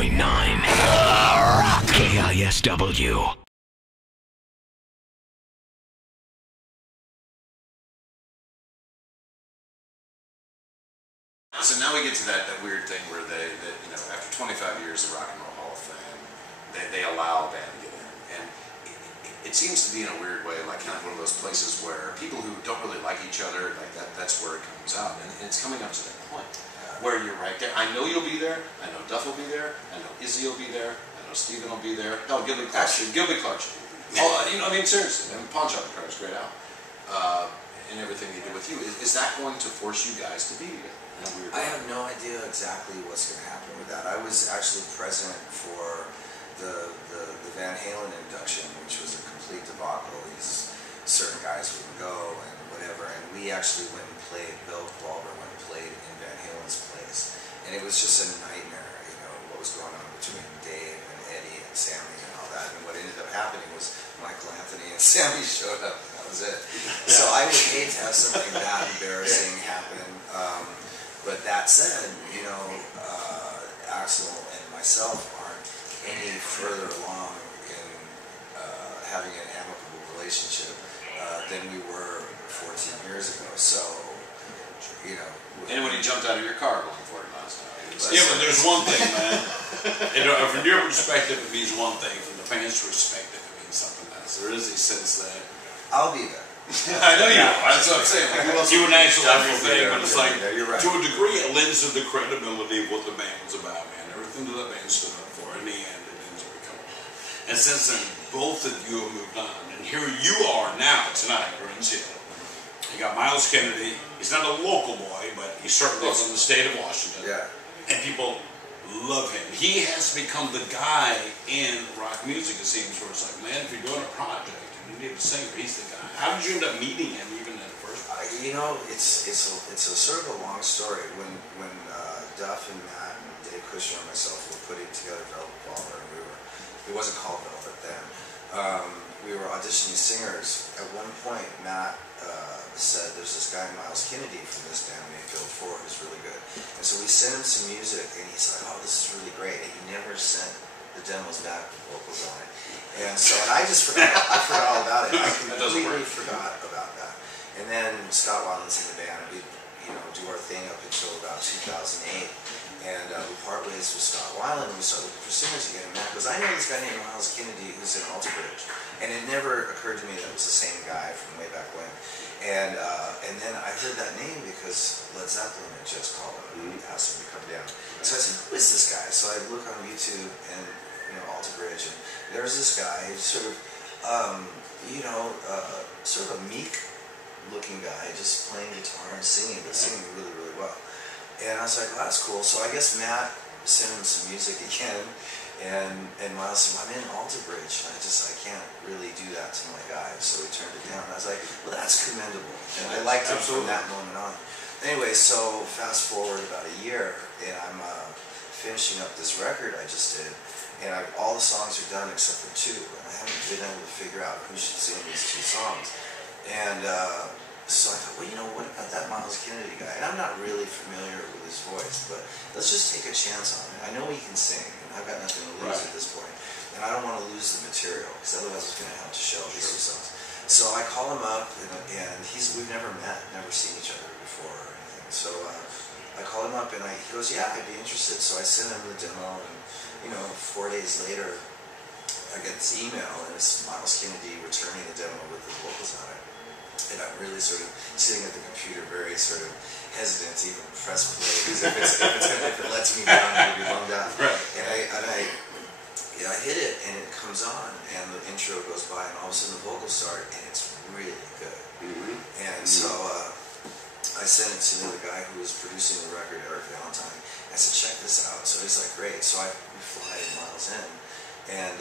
pt2.9 KISW. So now we get to that weird thing where you know, after 25 years of Rock and Roll Hall of Fame, they allow a band to get in. And it seems to be in a weird way like kind of one of those places where people who don't really like each other, like that's where it comes out. And it's coming up to that point where you're right there. I know you'll be there. I know Duff will be there. I know Izzy will be there. I know Steven will be there. Hell, Gilby Clark. Gilby Clark. Oh, you know, I mean, seriously. I mean, Pawn Shop Cars, great album. And everything they did with you. Is that going to force you guys to be together? I have no idea exactly what's going to happen with that. I was actually present for the Van Halen induction, which was a complete debacle. These certain guys wouldn't go and whatever, and we actually went and played. Bill Walber went and played in Van Halen's place, and it was just a nightmare. You know what was going on between Dave and Eddie and Sammy and all that. And what ended up happening was Michael Anthony and Sammy showed up, and that was it. So I would hate to have something that embarrassing happen. But that said, you know, Axl and myself aren't any further along in having an amicable relationship than we were 14 years ago. So, you know. And when he jumped out of your car going for it last time. Yeah, but there's one thing, man. From your perspective, it means one thing. From the fans' perspective, it means something else. There is a sense that I'll be there. I know you. That's what I'm saying. Like, you and Axl have your thing, but it's like, you're right. to a degree, it lends to the credibility of what the band was about, man. Everything that the band stood up for, in the end, it ends up becoming. And since then, both of you have moved on, and here you are now, tonight, Burns Hill. You got Miles Kennedy. He's not a local boy, but he certainly is in the state of Washington. Yeah. And people love him. He has become the guy in rock music, it seems, where it's like, man, if you're doing a project, you need a singer, he's the guy. How did you end up meeting him even at first? You know, it's a sort of a long story. When Duff and Matt and Dave Kushner and myself were putting together Velvet Revolver, and it wasn't called Velvet then. We were auditioning singers. At one point, Matt said, "There's this guy Miles Kennedy from this band, Mayfield 4, who's really good." And so we sent him some music, and he's like, "Oh, this is really great." And he never sent the demos back with vocals on it. And so, and I just forgot. I forgot all about it. I completely forgot about that. And then Scott Weiland's in the band, and we, you know, do our thing up until about 2008. And we part ways with Scott Weiland, and we start looking for singers again. And Matt goes, "I know this guy named Miles Kennedy who's in Alter Bridge." And it never occurred to me that it was the same guy from way back when. And then I heard that name because Led Zeppelin had just called him and asked him to come down. So I said, "Who is this guy?" So I look on YouTube and, you know, Alter Bridge, and there's this guy, sort of, you know, sort of a meek-looking guy, just playing guitar and singing, but singing really, really well. And I was like, "Well, that's cool." So I guess Matt sent him some music again, and Miles said, "I'm in Alter Bridge. I can't really do that to my guy." So we turned it down. And I was like, "Well, that's commendable." And I liked him from that moment on. Anyway, so fast forward about a year, and I'm finishing up this record I just did, and all the songs are done except for 2, and I haven't been able to figure out who should sing these 2 songs. And so I thought, well, you know, what about that Miles Kennedy guy? And I'm not really familiar with his voice, but let's just take a chance on it. I know he can sing, and I've got nothing to lose at this point. And I don't want to lose the material, because otherwise it's going to have to show these 2 songs. So I call him up, and we've never met, never seen each other before or anything. So I call him up, and he goes, "Yeah, I'd be interested." So I send him the demo, and, you know, 4 days later, I get this email, and it's Miles Kennedy returning the demo with the vocals on it. And I'm really sort of sitting at the computer, very sort of hesitant to even press play, because if it lets me down, I'm going to be bummed out. Right. And I hit it, and it comes on, and the intro goes by, and all of a sudden the vocals start, and it's really good. And so I sent it to the guy who was producing the record, Eric Valentine. I said, "Check this out." So he's like, "Great." So we fly Miles in, and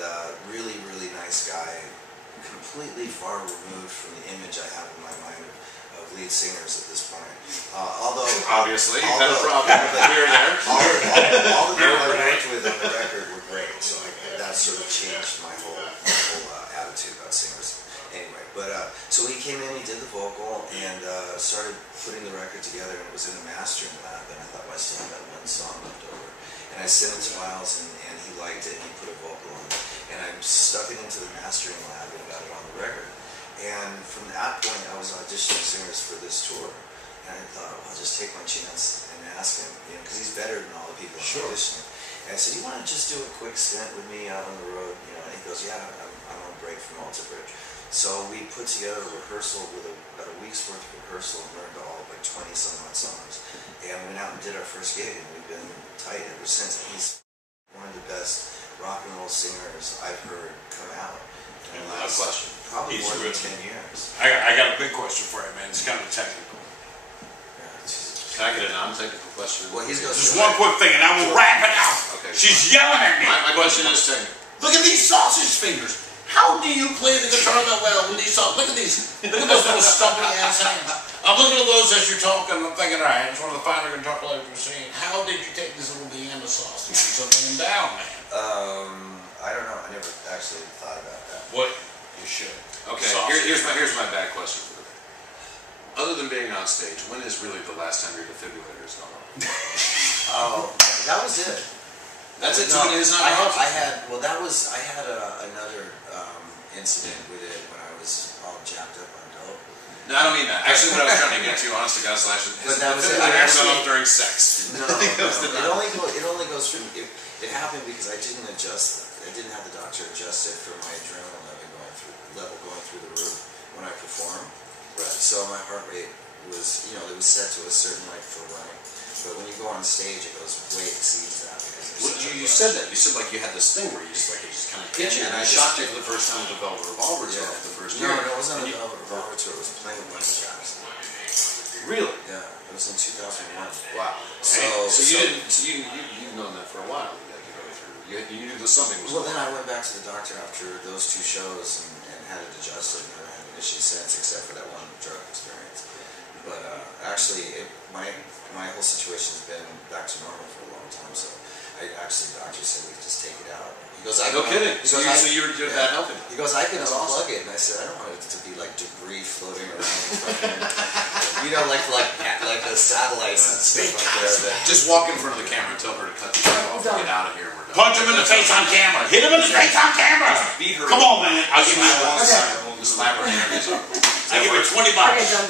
really, really nice guy, completely far removed from the image I have in my mind of lead singers at this point. Although obviously you had a problem, but we're there. All the people I worked with on the record were great, so that sort of changed my whole attitude about singers. Anyway, but so he came in, he did the vocal, and started putting the record together, and it was in the mastering lab, and I thought, well, I still have that one song left over. And I sent it to Miles, and he liked it, and he put a vocal on it. And I stuck it into the mastering lab and got it on the record. And from that point, I was auditioning singers for this tour. And I thought, well, I'll just take my chance and ask him, you know, because he's better than all the people I'm auditioning. And I said, you want to just do a quick stint with me out on the road? You know, and he goes, yeah, I'm on break from Alta Bridge. So we put together a rehearsal with about a week's worth of rehearsal and learned all like 20 some odd songs. And we went out and did our first gig, and we've been tight ever since. And he's one of the best rock and roll singers I've heard come out. And last question. Probably He's more than really- 10 years. I got a big question for you, man. It's kind of technical. Can I get a non-technical question? Well, he's got Just one quick thing, and I will wrap it out. Okay. She's yelling at me. My question is technical. Look at these sausage fingers. How do you play the guitar that well with these sausage? Look at these. Look at those little stumpy ass hands. I'm looking at those as you're talking. I'm thinking, all right, it's one of the finer guitar players we've seen. How did you take this little Vienna sausage and something down, man? I don't know. I never actually thought about that. What? You should. Okay, here's my bad question for the day. Other than being on stage, when is really the last time your defibrillator is gone off? Oh, that was it. That's it. No, It is not I off. had another incident with it when I was all jacked up on dope. No, I don't mean that. Actually, what I was trying to get to, honest to God, slash, is But that was it. defibrillator Actually- went off during sex. No, it only goes through. It happened because I didn't adjust. I didn't have the doctor adjust it for my adrenaline level going through the roof when I perform. Right. So my heart rate was, it was set to a certain rate for running. But when you go on stage, it goes way exceeds that. Well, you said that. You said like you had this thing where you just like it just kind of hit you, and I shocked you for the first time with the Velvet Revolver tour the first year. No, it wasn't a Velvet Revolver tour. It was playing with Michael Jackson. Really? Yeah, it was in 2001. Wow. So you've known that for a while. You had to go through. You knew that something was. Well, then I went back to the doctor after those two shows and had it adjusted. Never had an issue since, except for that one drug experience. But actually, my whole situation's been back to normal for a long time. So the doctor said we could just take it out. He goes, No kidding. So you were that healthy. He goes, I can That's unplug awesome. it, and I said, I don't want it to be like debris floating around. like the satellites and stuff up there. Just walk in front of the camera and tell her to cut the crap off and get out of here. We're done. Punch him in the face on camera. Hit him in the face on camera. Beat her. Come on, man. I'll give you one. Slap her hand. I give her $20. Okay, done.